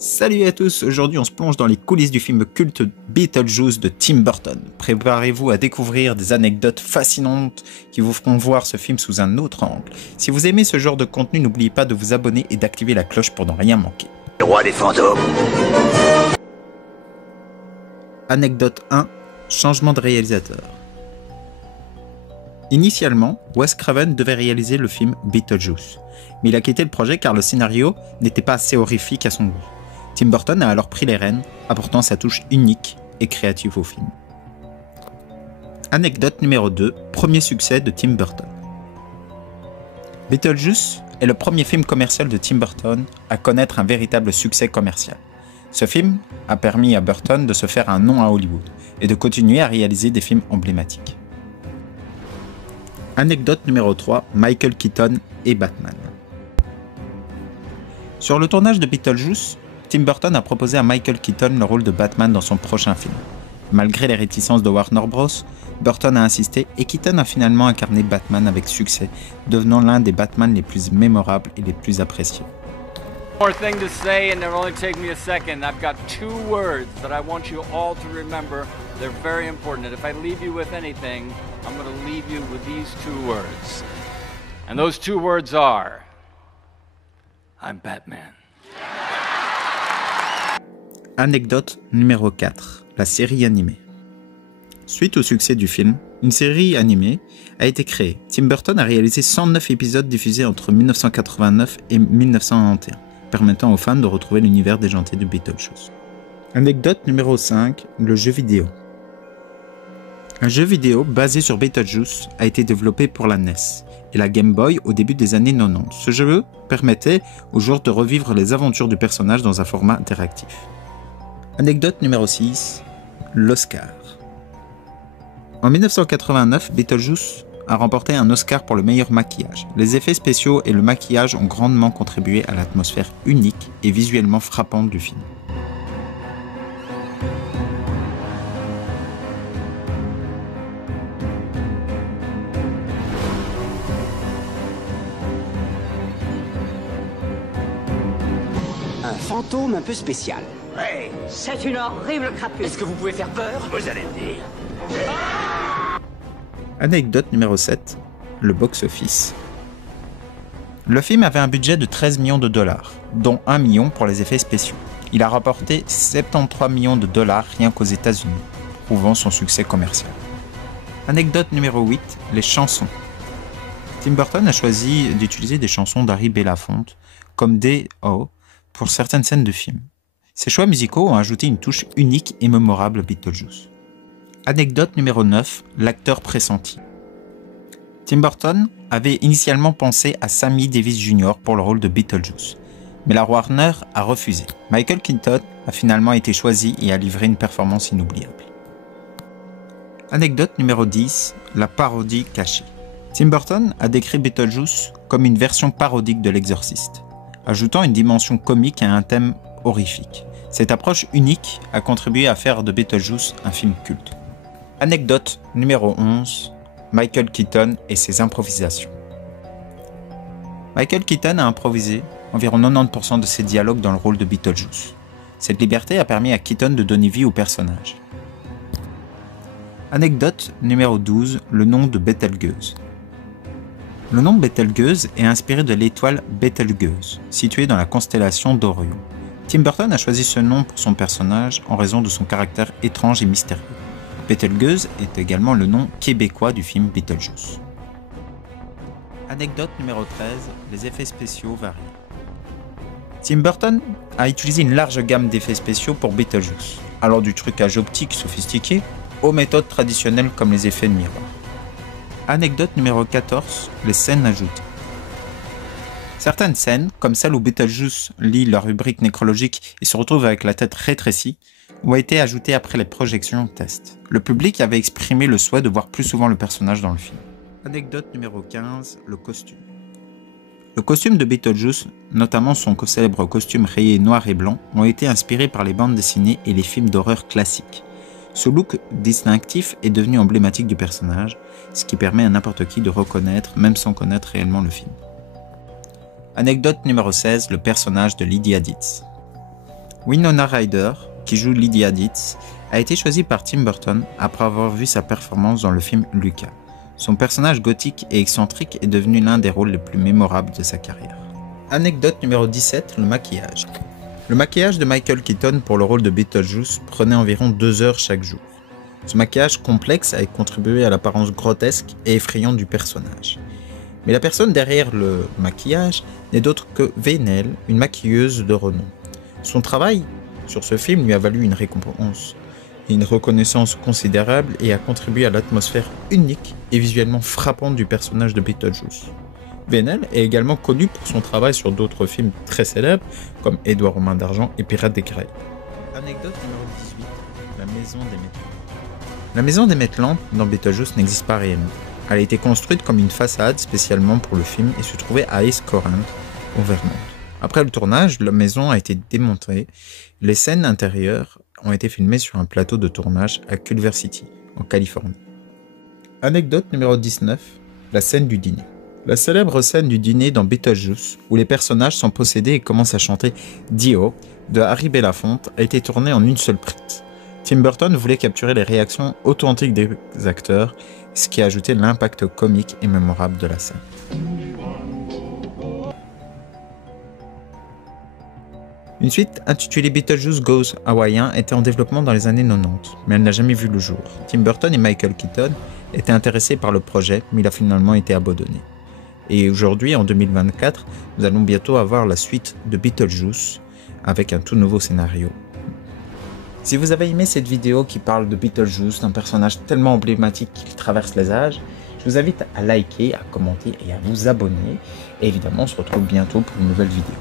Salut à tous, aujourd'hui on se plonge dans les coulisses du film culte Beetlejuice de Tim Burton. Préparez-vous à découvrir des anecdotes fascinantes qui vous feront voir ce film sous un autre angle. Si vous aimez ce genre de contenu, n'oubliez pas de vous abonner et d'activer la cloche pour ne rien manquer. Le roi des fantômes. Anecdote 1, changement de réalisateur. Initialement, Wes Craven devait réaliser le film Beetlejuice, mais il a quitté le projet car le scénario n'était pas assez horrifique à son goût. Tim Burton a alors pris les rênes, apportant sa touche unique et créative au film. Anecdote numéro 2, premier succès de Tim Burton. Beetlejuice est le premier film commercial de Tim Burton à connaître un véritable succès commercial. Ce film a permis à Burton de se faire un nom à Hollywood et de continuer à réaliser des films emblématiques. Anecdote numéro 3, Michael Keaton et Batman. Sur le tournage de Beetlejuice, Tim Burton a proposé à Michael Keaton le rôle de Batman dans son prochain film. Malgré les réticences de Warner Bros., Burton a insisté et Keaton a finalement incarné Batman avec succès, devenant l'un des Batman les plus mémorables et les plus appréciés. More thing to say and it'll only take me a second. I've got 2 words that I want you all to remember. They're very important. And if I leave you with anything, I'm going to leave you with these 2 words. And those 2 words are, I'm Batman. Anecdote numéro 4, la série animée. Suite au succès du film, une série animée a été créée. Tim Burton a réalisé 109 épisodes diffusés entre 1989 et 1991, permettant aux fans de retrouver l'univers déjanté de Beetlejuice. Anecdote numéro 5, le jeu vidéo. Un jeu vidéo basé sur Beetlejuice a été développé pour la NES et la Game Boy au début des années 90. Ce jeu permettait aux joueurs de revivre les aventures du personnage dans un format interactif. Anecdote numéro 6, l'Oscar. En 1989, Beetlejuice a remporté un Oscar pour le meilleur maquillage. Les effets spéciaux et le maquillage ont grandement contribué à l'atmosphère unique et visuellement frappante du film. Un fantôme un peu spécial. Ouais, C'est une horrible crapule. Est-ce que vous pouvez faire peur? vous allez me dire. Anecdote numéro 7, le box-office. Le film avait un budget de 13 millions de dollars, dont 1 million pour les effets spéciaux. Il a rapporté 73 millions de dollars rien qu'aux États-Unis, prouvant son succès commercial. Anecdote numéro 8, les chansons. Tim Burton a choisi d'utiliser des chansons d'Harry Belafonte, comme D.O., pour certaines scènes de film. Ces choix musicaux ont ajouté une touche unique et mémorable à Beetlejuice. Anecdote numéro 9, l'acteur pressenti. Tim Burton avait initialement pensé à Sammy Davis Jr. pour le rôle de Beetlejuice, mais la Warner a refusé. Michael Keaton a finalement été choisi et a livré une performance inoubliable. Anecdote numéro 10, la parodie cachée. Tim Burton a décrit Beetlejuice comme une version parodique de l'Exorciste, ajoutant une dimension comique à un thème horrifique. Cette approche unique a contribué à faire de Beetlejuice un film culte. Anecdote numéro 11, Michael Keaton et ses improvisations. Michael Keaton a improvisé environ 90% de ses dialogues dans le rôle de Beetlejuice. Cette liberté a permis à Keaton de donner vie au personnage. Anecdote numéro 12, le nom de Betelgeuse. Le nom Betelgeuse est inspiré de l'étoile Betelgeuse, située dans la constellation d'Orion. Tim Burton a choisi ce nom pour son personnage en raison de son caractère étrange et mystérieux. Betelgeuse est également le nom québécois du film Beetlejuice. Anecdote numéro 13, les effets spéciaux varient. Tim Burton a utilisé une large gamme d'effets spéciaux pour Beetlejuice, allant du trucage optique sophistiqué aux méthodes traditionnelles comme les effets de miroir. Anecdote numéro 14, les scènes ajoutées. Certaines scènes, comme celle où Beetlejuice lit leur rubrique nécrologique et se retrouve avec la tête rétrécie, ont été ajoutées après les projections test. Le public avait exprimé le souhait de voir plus souvent le personnage dans le film. Anecdote numéro 15, le costume. Le costume de Beetlejuice, notamment son célèbre costume rayé noir et blanc, ont été inspirés par les bandes dessinées et les films d'horreur classiques. Ce look distinctif est devenu emblématique du personnage, ce qui permet à n'importe qui de reconnaître, même sans connaître réellement le film. Anecdote numéro 16, le personnage de Lydia Dietz. Winona Ryder, qui joue Lydia Deetz, a été choisie par Tim Burton après avoir vu sa performance dans le film Luca. Son personnage gothique et excentrique est devenu l'un des rôles les plus mémorables de sa carrière. Anecdote numéro 17, le maquillage. Le maquillage de Michael Keaton pour le rôle de Beetlejuice prenait environ 2 heures chaque jour. Ce maquillage complexe a contribué à l'apparence grotesque et effrayante du personnage. Mais la personne derrière le maquillage n'est d'autre que Vennell, une maquilleuse de renom. Son travail sur ce film lui a valu une récompense et une reconnaissance considérable et a contribué à l'atmosphère unique et visuellement frappante du personnage de Beetlejuice. Vennell est également connu pour son travail sur d'autres films très célèbres comme Édouard aux mains d'argent et Pirates des Caraïbes. Anecdote numéro 18, la maison des Maitland. La maison des Maitland dans Beetlejuice n'existe pas réellement. Elle a été construite comme une façade spécialement pour le film et se trouvait à East Corinth, au Vermont. Après le tournage, la maison a été démontée. Les scènes intérieures ont été filmées sur un plateau de tournage à Culver City, en Californie. Anecdote numéro 19, la scène du dîner. La célèbre scène du dîner dans Beetlejuice, où les personnages sont possédés et commencent à chanter Dio de Harry Belafonte, a été tournée en une seule prise. Tim Burton voulait capturer les réactions authentiques des acteurs, ce qui a ajouté l'impact comique et mémorable de la scène. Une suite intitulée Beetlejuice Goes Hawaiian était en développement dans les années 90, mais elle n'a jamais vu le jour. Tim Burton et Michael Keaton étaient intéressés par le projet, mais il a finalement été abandonné. Et aujourd'hui, en 2024, nous allons bientôt avoir la suite de Beetlejuice avec un tout nouveau scénario. Si vous avez aimé cette vidéo qui parle de Beetlejuice, d'un personnage tellement emblématique qui traverse les âges, je vous invite à liker, à commenter et à vous abonner. Et évidemment, on se retrouve bientôt pour une nouvelle vidéo.